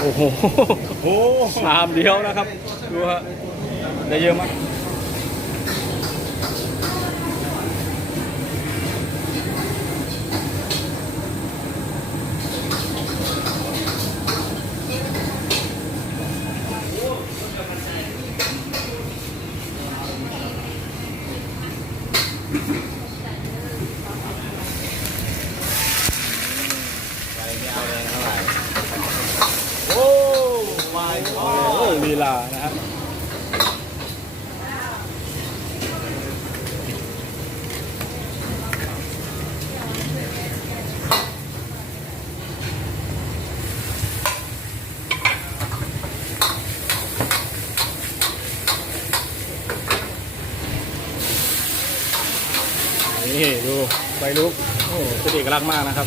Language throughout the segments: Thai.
โอ้โหโอ้ชามเดียวนะครับ ดูฮะได้เยอะมาก โอ้ไม่ โอ้ ลีลานะฮะนี่ดูไฟลุกโอ้เป็นเอกลักษณ์มากนะครับ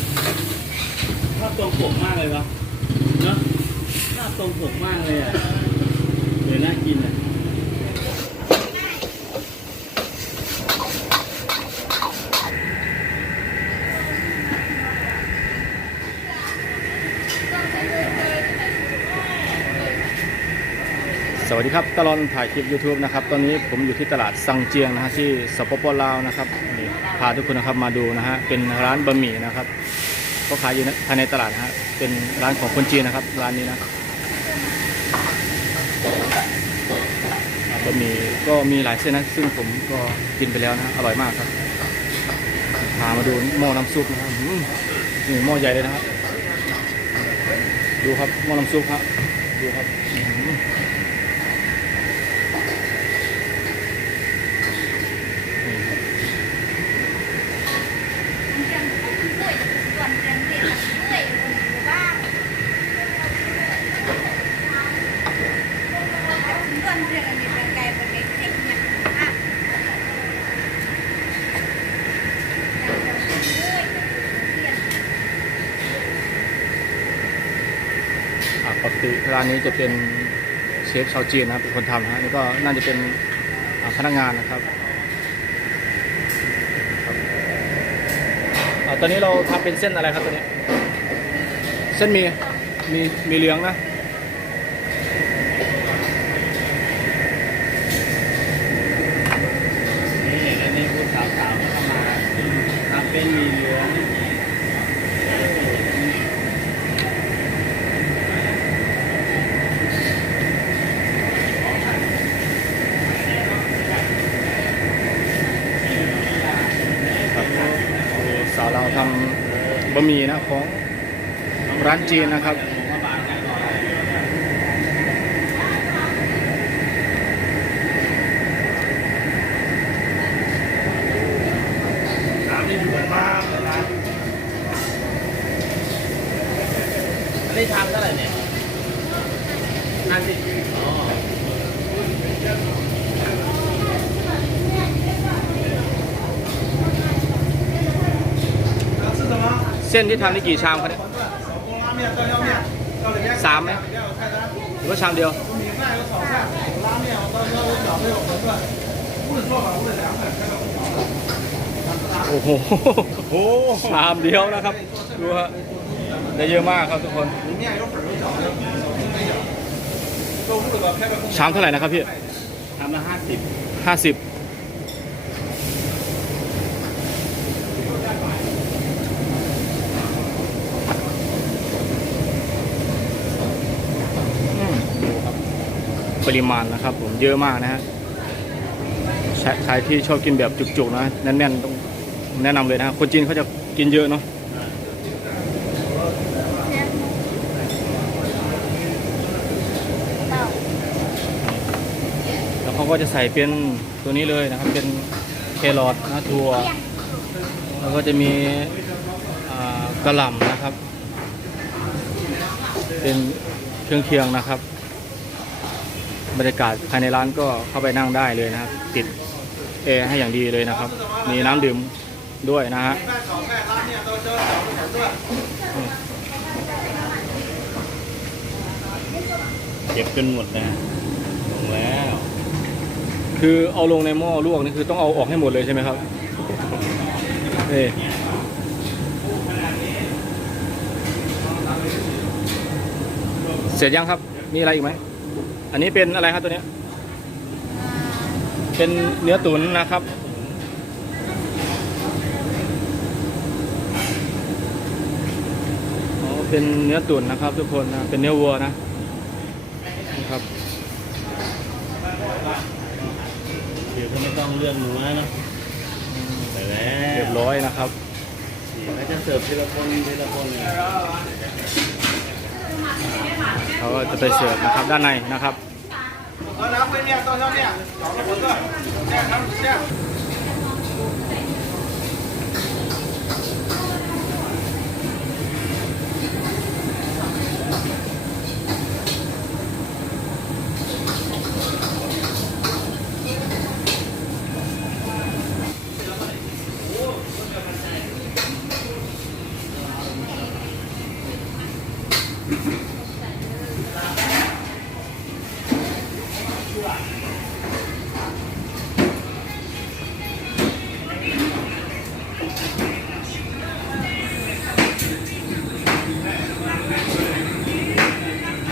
ภาพตรงปกมากเลยเนาะเนาะภาพตรงปกมากเลยอะ เดี๋ยน่ากินอะสวัสดีครับตลอดถ่ายคลิป YouTube นะครับ ตอนนี้ผมอยู่ที่ตลาดซังเจียงนะฮะที่สปปลาวนะครับนี่พาทุกคนนะครับมาดูนะฮะเป็นร้านบะหมี่นะครับก็ขายอยู่ภายในตลาดนะฮะเป็นร้านของคนจีนนะครับร้านนี้นะอ่าบะ หมี่ก็มีหลายเส้นนะซึ่งผมก็กินไปแล้วนะอร่อยมากครับพามาดูหม้อน้ำซุปนะครับนี่หม้อใหญ่เลยนะครับ ดูครับหม้อน้ำซุปครับดูครับ ปกติร้านนี้จะเป็นเชฟชาวจีนนะครับเป็นคนทำนะฮะนี่ก็น่าจะเป็นพนักงานนะครับตอนนี้เราทำเป็นเส้นอะไรครับตอนนี้ เส้นมีมีมีเลี้ยงนะ นี่แล้วนี่ผู้สาวสาวๆเข้ามาทำเป็นหมีเหลือง ครับโอ้สาวเรา ทำบะหมี่นะของร้านจีนนะครับ น้ำนี่ดูมากเลยนะอันนี้ทำเท่าไหร่เนี่ยห้าสิบอ๋อ เส้นที่ทำนี่กี่ชามครับเนี่ยสามไหมหรือว่าชามเดียวโอ้โหโอ้ชามเดียวนะครับดูฮะได้เยอะมากครับทุกคน ชามเท่าไหร่นะครับพี่ทำละห้าสิบห้าสิบดูครับ ปริมาณนะครับ ผมเยอะมากนะฮะใครที่ชอบกินแบบจุกๆนะแน่นๆต้องแนะนำเลยนะคนจีนเขาจะกินเยอะเนาะแล้วเขาก็จะใส่เป็นตัวนี้เลยนะครับ เป็นแครอทนะถั่วแล้วก็จะมีกระหล่ำนะครับ เป็นเครื่องเคียงนะครับ บรรยากาศภายในร้านก็เข้าไปนั่งได้เลยนะครับ ติดแอร์ให้อย่างดีเลยนะครับ มีน้ำดื่มด้วยนะฮะเก็บจนหมดนะลงแล้ว คือเอาลงในหม้อลวกนี่คือต้องเอาออกให้หมดเลยใช่ไหมครับนี่เสร็จยังครับ มีอะไรอีกไหม อันนี้เป็นอะไรครับตัวเนี้ย เป็นเนื้อตุ๋นนะครับอ๋อเป็นเนื้อตุ๋นนะครับ ทุกคนนะ เป็นเนื้อวัวนะนะครับเดี๋ยวก็ไม่ต้องเลื่อนหนูนะไปแล้วเรียบร้อยนะครับแล้วจะเสิร์ฟทีละคนทีละคน เขาก็จะไปเสิร์ฟนะครับด้านในนะครับ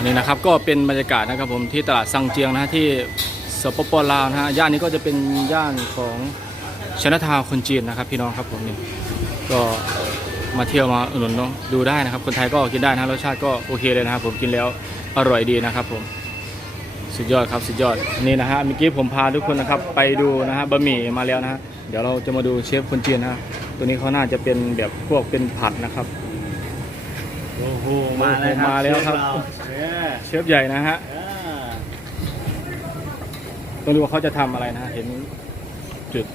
อั นะครับก็เป็นบรรยากาศนะครับผมที่ตลาดซังเจียงนะฮะที่สปปลาวนะฮะย่านนี้ก็จะเป็นย่านของชนะทาวคนจีนนะครับพี่น้องครับผมนี่ก็มาเที่ยวมาอุดหนุนเนาะดูได้นะครับ คนไทยก็กินได้นะรสชาติก็โอเคเลยนะครับผมกินแล้วอร่อยดีนะครับผมสุดยอดครับสุดยอดนี่นะฮะเมื่อกี้ผมพาทุกคนนะครับไปดูนะฮะบะหมี่มาแล้วนะฮะเดี๋ยวเราจะมาดูเชฟคนจีนนะฮะตัวนี้เขาน่าจะเป็นแบบพวกเป็นผัดนะครับ โอ้โหมาแล้วครับมาแล้วครับ เชฟเราเนี่ยเชฟใหญ่นะฮะอ่าต้องดูว่าเขาจะทำอะไรนะฮะเห็นจุด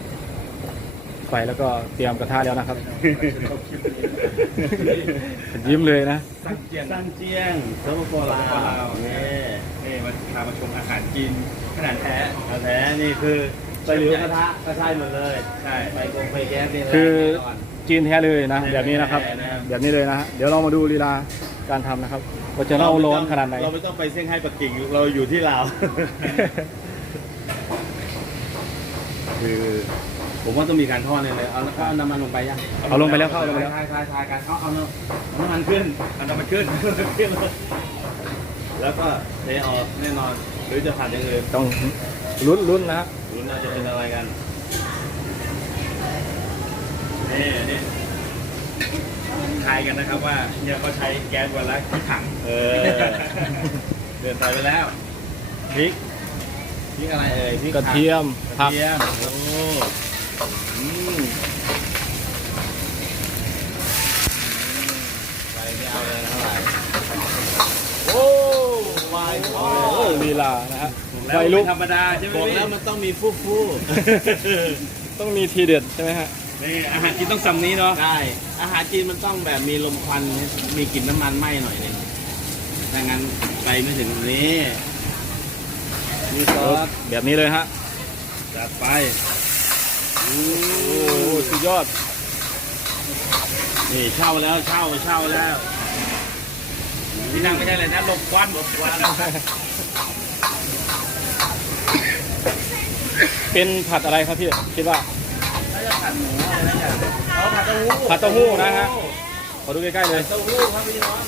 ไฟแล้วก็เตรียมกระทะแล้วนะครับ ยิ้มเลยนะซังเจียงซังเจียงสปปลาวนี่นี่มาพามาชมอาหารจีนขนาดแท้กระแท้นี่คือไปเหลือกระทะกระชายหมดเลยใช่ไฟกงไฟแก๊สนี่แหละคือแน่นอน จีนแท้เลยนะ แบบนี้นะครับแท้นะครับ แบบนี้เลยนะฮะเดี๋ยวเรามาดูลีลาการทำนะครับว่าจะเล่าร้อนขนาดไหนเราไม่ต้องไปเซี่ยงไฮ้ปักกิ่งเราอยู่ที่ลาว คือ ผมว่าต้องมีการทอดเนี่ยเลยเอาเอาน้ำมันลงไปยังเอาลงไปแล้วเข้าลงไปแล้ว ทายทายทายกันเอาเอาเอาน้ำมันขึ้นอันนั้นมันขึ้นแล้วก็เทออกแน่นอน หรือจะผัดอย่างอื่นต้องลุ้นลุ้นนะฮะ หรือน่าจะเป็นอะไรกันนี่นี่ ทายกันนะครับว่าเนี่ยเขาใช้แก๊สวันละกี่ถังเออเดินไปไปแล้วพริกพริกอะไรเอ่ยพริกกระเทียมผัผักก กระเทียมโอ้อืมไปไม่เอาเลยเท่าไหร่โอ้วายทอโอ้ดลีลานะฮะแล้ไฟวลุกไม่ธรรมดาใช่ไหมบอกพี่ แล้วมันต้องมีฟู่ฟู่ต้องมีทีเด็ดใช่ไหมฮะ นี่อาหารจีนต้องสั่งนี้เนาะ ได้ อาหารจีนมันต้องแบบมีลมควัน มีกลิ่นน้ำมันไหม้หน่อยหนึงถ้างั้นไปไม่ถึงตรงนี้มีซอสแบบนี้เลยฮะจัดไปอืโอ้มสุดยอดนี่เช่าแล้วเช่าเช่าแล้วที่นั่งไม่ใช่เลยนะหลบควันลบควันเป็นผัดอะไรครับพี่คิดว่าเอา ผัดเต้าหู้ผัดเต้าหู้นะฮะขอดูใกล้ๆเลยเต้าหู้ครับพี่น้อง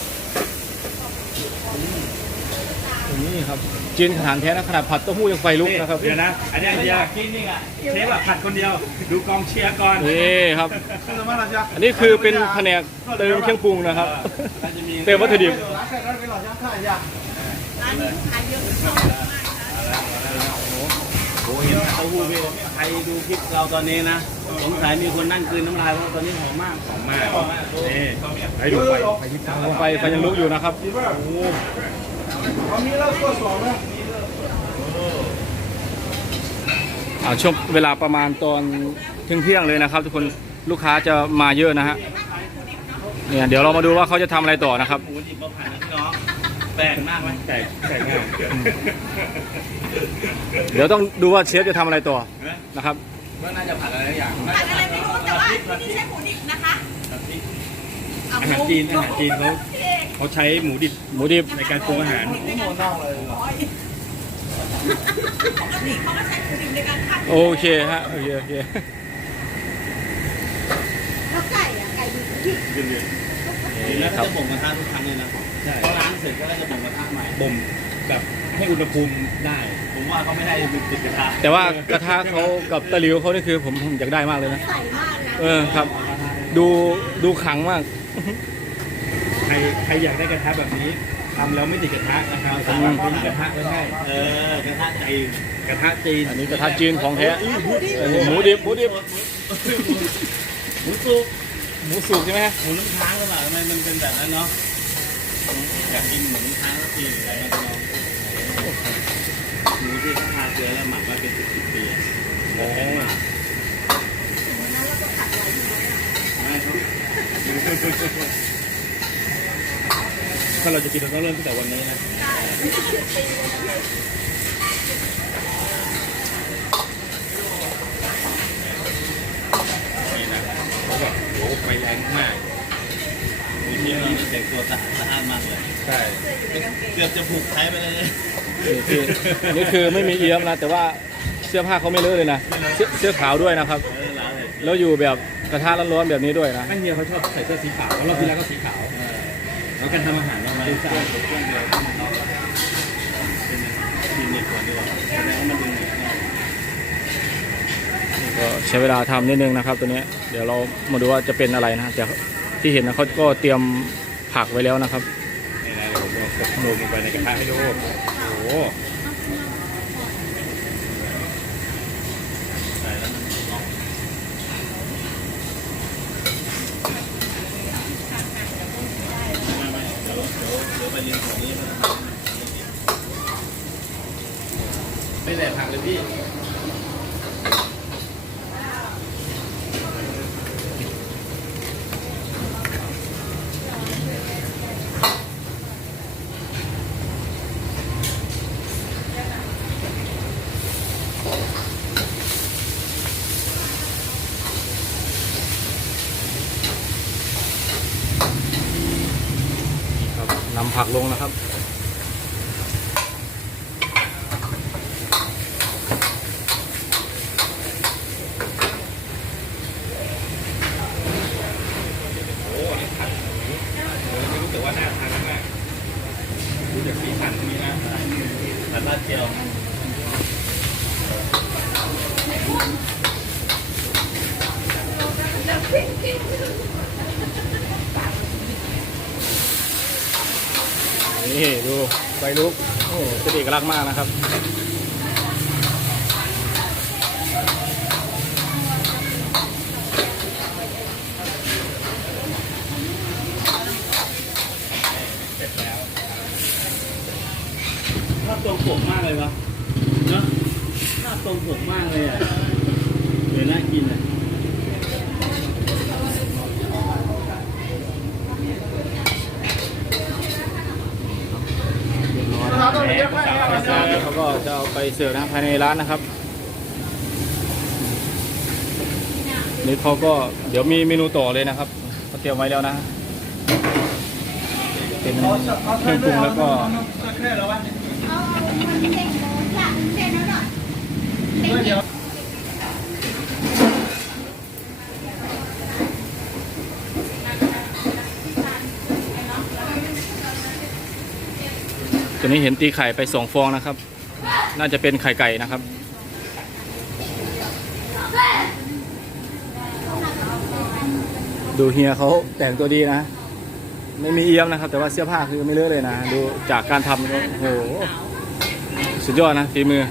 นี่ครับจีนขนาดแท้นะขนาดผัดเต้าหู้ยังไฟลุกนะครับเดี๋ยวนะอันนี้ไอเดียกินนี่อะเชฟแบบผัดคนเดียวดูกองเชียร์ก่อนนี่ครับอันนี้คือเป็นแผนกเติมเครื่องปรุงนะครับน่าจะมีเติมวัตถุดิบโอ้เห็นผัดเต้าหู้พี่ใครดูคลิปเราตอนนี้นะ สงสัยมีคนนั่งกลืนน้ำลายเพราะว่าตอนนี้หอมมากหอมมากนี่ให้ดูไฟไฟไฟยังลุกอยู่นะครับอ่าช่วงเวลาประมาณตอนเที่ยงเที่ยงๆเลยนะครับ ทุกคนลูกค้าจะมาเยอะนะฮะเนี่ยเดี๋ยวเรามาดูว่าเขาจะทำอะไรต่อนะครับหมูดิบมาผัดนะพี่น้องแปลกมากไหมแตกแตกง่ายเดี๋ยวต้องดูว่าเชฟจะทำอะไรต่อนะครับ ว่าน่าจะผัดอะไรสักอย่างน่าผัดจะอะไรผัดไม่รู้แต่ว่าที่นี่ใช้หมูดิบนะคะผัดพริกเอาหารจีนอาหารจีนเขาเขาใช้หมูดิบหมูดิบในการปรุงอาหารปกติเขาก็ใช้หมูดิบในการผัดโอเคฮะโอเคโอเคแล้วไก่อะไก่ดิบที่นี่แล้วก็จะบ่งกระทะทุกครั้งเลยนะใช่พอล้างเสร็จก็จะบ่มกระทะใหม่บ่มแบบให้อุณหภูมิได้ ผมว่าเขาไม่ได้ติดกระทะแต่ว่ากระทะเขากับตะหลิวเขานี่คือผมผมอยากได้มากเลยนะ ใส่มากนะเออครับ ดูดูขลังมาก ใครใครอยากได้กระทะแบบนี้ทำแล้วไม่ติดกระทะนะครับสามารถซื้อกระทะไว้ให้เออกระทะใจกระทะจีนอันนี้กระทะจีนของแท้อันนี้หมูดิบหมูดิบหมูสุกหมูสุกใช่ไหมหมูน้ำค้างหรือเปล่าทำไมมันเป็นแบบนั้นเนาะอยากกินหมูน้ำค้างสักทีหรืออะไรนะน้องหมูที่เขาทาเก ลือแล้วหมักมาเป็นสิบสิบปีอะแพงมากไม่ครับถ้าเราจะกินเราต้องเริ่มตั้งแต่วันนี้นะนี่นะเขาแบบโอ้โหไฟแรงมากมีที่เราแต่งตัวสะอาดสะอาดมากเลย ใช่ เกือบจะผูกไทยไปเลย นี่คือนี่คือไม่มีเอี้ยมนะ แต่ว่าเสื้อผ้าเขาไม่เลอะเลยนะเสื้อเสื้อขาวด้วยนะครับเออแล้วเลยแล้วอยู่แบบกระทะร้อนๆแบบนี้ด้วยนะ แม่เฮียเขาชอบใส่เสื้อสีขาวแล้วรอบที่แล้วก็สีขาวแล้วการทำอาหารเรามาดูเคสะรื่ออางดเครื่องเดียวที่มันนอกแล้วเป็นทีเน็ตก่อนดีกว่าแสดงว่ามันดึงเหนือแน่ก็ใช้เวลาทำนิดนึงนะครับ ตัวเนี้ยเดี๋ยวเรามาดูว่าจะเป็นอะไรนะแต่ที่เห็นนะเขาก็เตรียมผักไว้แล้วนะครับนี่นะเดี๋ยวผมจะกดลงไปในกระทะให้ดู ไม่ไม่เดี๋ยวเดี๋ยวเดี๋ยวไปริมของนี้มันไม่แหลกผักเลยพี่ นำผักลงนะครับ โอ้โหนี่ผัดหมูเออไม่รู้แต่ว่าน่าทานมากดูจากสีสันตรงนี้นะ ผัดลาดเจียว ไฟลุกโอ้เป็นเอกลักษณ์มากนะครับ ภาพตรงปกมากเลยวะเนาะภาพตรงปกมากเลยอะเดี๋ยน่ากินอะ เขาก็จะ เอาไปเสิร์ฟนะภายในร้านนะครับนี่เขาก็เดี๋ยวมีเมนูต่อเลยนะครับเขาเตรียมไว้แล้วนะ เป็นเครื่องปรุงแล้วก็เอนเส้นหมูอยากเส้นแล้วหน่อยเดี๋ยวตัวนี้เห็นตีไข่ไปสองฟองนะครับ น่าจะเป็นไข่ไก่นะครับ ดูเฮียเขาแต่งตัวดีนะ ไม่มีเอี้ยมนะครับ แต่ว่าเสื้อผ้าคือไม่เลอะเลยนะ ดูจากการทำก็โอ้โห สุดยอดนะฝีมือ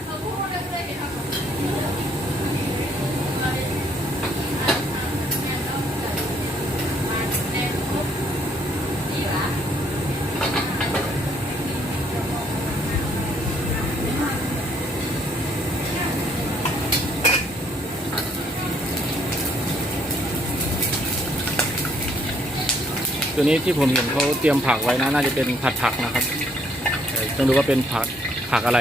ตัวนี้ที่ผมเห็นเขาเตรียมผักไว้นะน่าจะเป็นผัดผักนะครับต้องดูว่าเป็นผักผักอะไร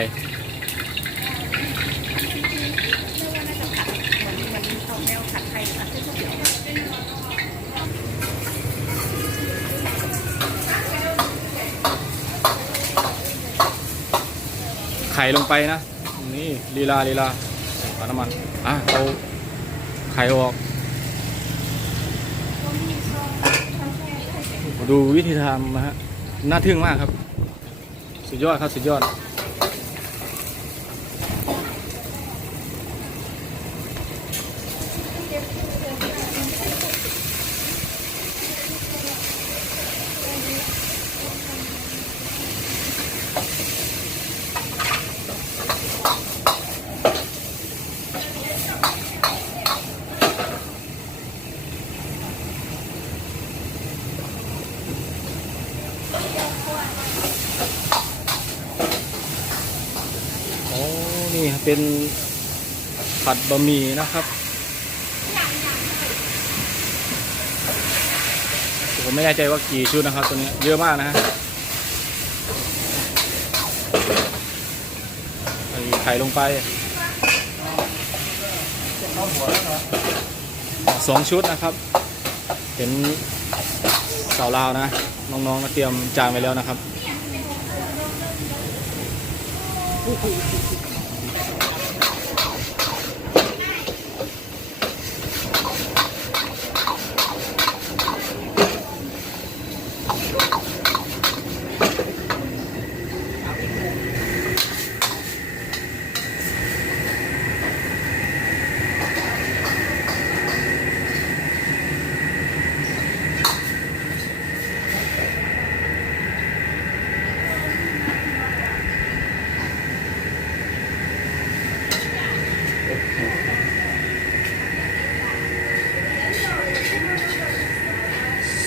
ไข่ลงไปนะ นี่ลีลาลีลาปลาน้ำมัน อะเอาไข่ออก ดูวิธีทำนะฮะน่าทึ่งมากครับ สุดยอดครับ สุดยอด โอ้ นี่เป็นผัดบะหมี่นะครับผมไม่แน่ใจว่ากี่ชุดนะครับ ตัวนี้เยอะมากนะฮะใส่ไข่ลงไปสองชุดนะครับเป็นสาวลาวนะ น้องๆก็เตรียมจานไว้แล้วนะครับ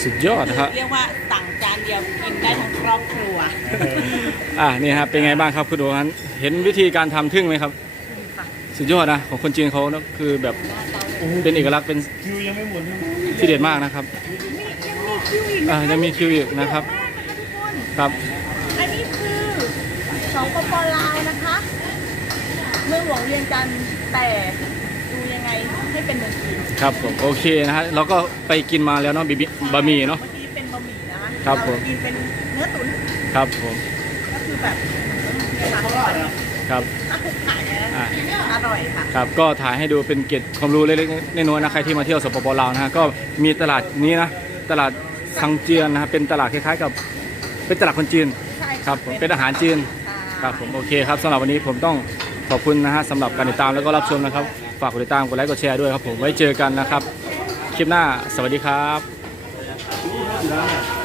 สุดยอดนะครับ เรียกว่าสั่งจานเดียวกินได้ทั้งครอบครัว อะนี่ครับเป็นไงบ้างครับคุณโอฮันเห็นวิธีการทำทึ่งไหมครับ สุดยอดนะของคนจีนเขานะคือแบบเป็นเอกลักษณ์เป็นที่เด็ดมากนะครับอ่ายังมีคิวอีกนะครับ ครับอันนี้คือสองปปลาวนะคะ เมืองหลวงเวียงจันทร์แต่ดูยังไงให้เป็นเมืองจีน ครับผมโอเคนะฮะเราก็ไปกินมาแล้วเนาะบิบิบะหมี่เนาะ เมื่อกี้เป็นบะหมี่นะคะครับผม เากินเป็นเนื้อตุ๋นครับผมก็คือแบบเนี่ยค่ะอร่อยครับขายนะอ่า อร่อยค่ะ ครับก็ถ่ายให้ดูเป็นเกร็ดความรู้เล็กๆน้อยๆนะใครที่มาเที่ยวสปปลาวนะฮะก็มีตลาดนี้นะตลาดซังเจียนนะฮะเป็นตลาดคล้ายๆกับเป็นตลาดคนจีนใช่ครับผมเป็นอาหารจีนครับผมโอเคครับสำหรับวันนี้ผมต้องขอบคุณนะฮะสำหรับการติดตามแล้วก็รับชมนะครับ ฝากกดติดตามกดไลค์กดแชร์ด้วยครับผมไว้เจอกันนะครับ คลิปหน้าสวัสดีครับ